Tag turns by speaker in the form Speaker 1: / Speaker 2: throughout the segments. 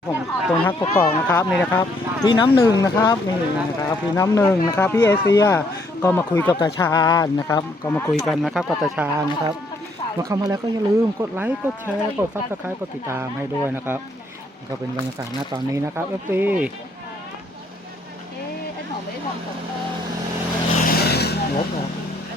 Speaker 1: ผมตรงฮักกกอกนะครับนี่นะครับพี่น้ำหนึ่งนะครับนี่นะครับพี่น้ำหนึ่งนะครับพี่เอเชียก็มาคุยกับตาชาญนะครับก็มาคุยกันนะครับกับตาชาญนะครับมาเข้ามาแล้วก็อย่าลืมกดไลค์กดแชร์กดซับสไครต์กดติดตามให้ด้วยนะครับนี่ก็เป็นบรรยากาศณตอนนี้นะครับเอฟซี
Speaker 2: ไอ้หอมไม่ได้ทำของ
Speaker 1: ลบออก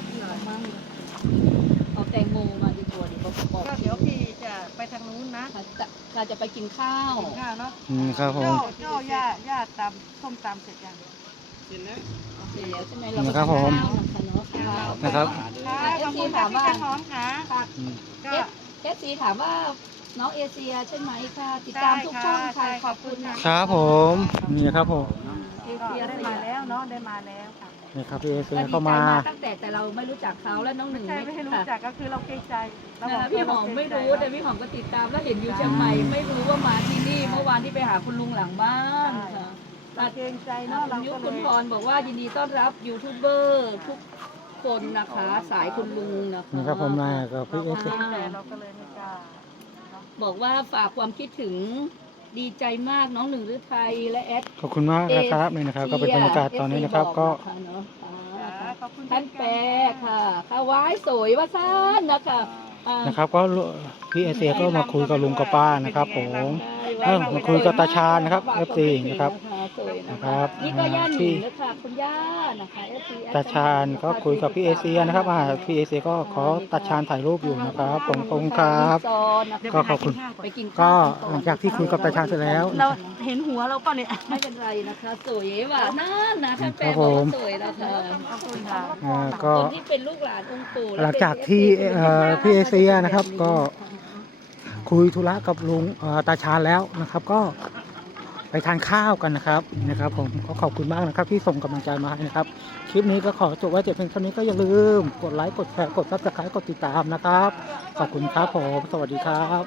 Speaker 2: เอาแตงโมมาดีกว่าดีกว่าบอก
Speaker 3: ก็เดี๋ยวพี่จะไปทางนู้นนะ
Speaker 2: เราจะไปกินข้าว
Speaker 3: กินข้าวเนาะ
Speaker 1: ครับผม
Speaker 3: โจ้ย่าตำส้มตำเสร็จยัง
Speaker 2: เสร็จแล้วใช่ไหมเรา
Speaker 1: นะครับผมนะครับ
Speaker 3: ค่ะขอบคุณค่ะพี่จันหอมค่ะก็
Speaker 2: เอฟซีถามว่าน้องเอเชียใช่ไหมค่ะติดตามทุกช่องค่ะขอบคุณนะครับ
Speaker 1: ผมนี่ครับผม
Speaker 2: เอ
Speaker 3: ก็
Speaker 2: เชีย
Speaker 3: ได้มาแล้วเนาะได้มาแล้วค่ะ
Speaker 1: นี่ครับพี่เอเชีย
Speaker 2: ก็ดี
Speaker 1: เข้า
Speaker 2: ใจ
Speaker 1: มา
Speaker 2: มาตั้งแต่เราไม่รู้จักเขาแล้วน้องหนึ่ง
Speaker 3: ใช่ไม่ให้รู้จักก็คือเราเกรงใจเราบอก
Speaker 2: พี่หอมไม่รู้แต่พี่หอมก็ติดตามแล้วเห็นอยู่เชียงใหม่ไม่รู้ว่ามาที่นี่เมื่อวานที่ไปหาคุณลุงหลังบ้านค่ะ
Speaker 3: เราเกรงใจ
Speaker 2: คุ
Speaker 3: เนาะเรา
Speaker 2: ณยุ
Speaker 3: ก็
Speaker 2: คุณ
Speaker 3: เลย
Speaker 2: พรบอกว่ายินดีต้อนรับยูทูบเบอร์ทุกคนนะคะ สายคุณลุงนะคะ
Speaker 1: นี่ครับผมนายกับ
Speaker 3: เรา
Speaker 1: พี่เอ
Speaker 3: ก็
Speaker 1: เชีย
Speaker 3: เกรงใจเราก็เลยไม่กล้า
Speaker 2: บอกว่าฝากความคิดถึงดีใจมากน้องหนึ่งฤทัยและแอด
Speaker 1: ขอบคุณมากนะครับนี่นะครับก็เป็นบรรยากาศตอนนี้นะครับก็
Speaker 3: ขอบคุณ
Speaker 2: ท่านแปรค่ะข้าวไว้สวยว่าซ่านนะคะอ่า
Speaker 1: นะครับก็พี่เอเชียก็มาคุยกับลุงกับป้านะครับผมมาคุยกับตาชาญนะครับ FC นะครับ
Speaker 2: สวยนะ
Speaker 1: นะค
Speaker 2: คะ
Speaker 1: รับ
Speaker 2: นี่ก็ย่าหนิงนะคะคุณย่านะคะ FC
Speaker 1: ตาชาญก็คุยกับพี่เอเชียนะครับพี่เอเชียก็ขอตาชาญถ่ายรูปอยู่นะครับขอบคุณครับ ก็ขอบคุณ
Speaker 2: ไปกิน
Speaker 1: ก็
Speaker 2: ข้าว
Speaker 1: หลังจากที่คุยกับตาชาญเสร็จแล้ว
Speaker 3: เราเห็นหัวเราก็เนี่ย
Speaker 2: ไม่เป็นไรนะคะสวยว่ะนั่นนะท่านแปร
Speaker 1: ครับ
Speaker 2: บ
Speaker 1: ผ
Speaker 2: อก
Speaker 1: ม
Speaker 2: ว่าสวยแล้วค่ะ
Speaker 3: ขอบคุณค่ะ
Speaker 1: ก็
Speaker 2: คนที่เป็นลูกหลานองค์ปู่
Speaker 1: หลังจากที่พี่เอเชียนะครับก็คุยธุระกับลุงตาชาญแล้วนะครับ ก็ไปทานข้าวกันนะครับผมก็ขอบคุณมากนะครับที่ส่งกำลังใจมาให้นะครับคลิปนี้ก็ขอจบไว้แต่เพียงเท่านี้ก็อย่าลืมกดไลค์กดแชร์กดซับสไครต์กดติดตามนะครับขอบคุณครับผมสวัสดีครับ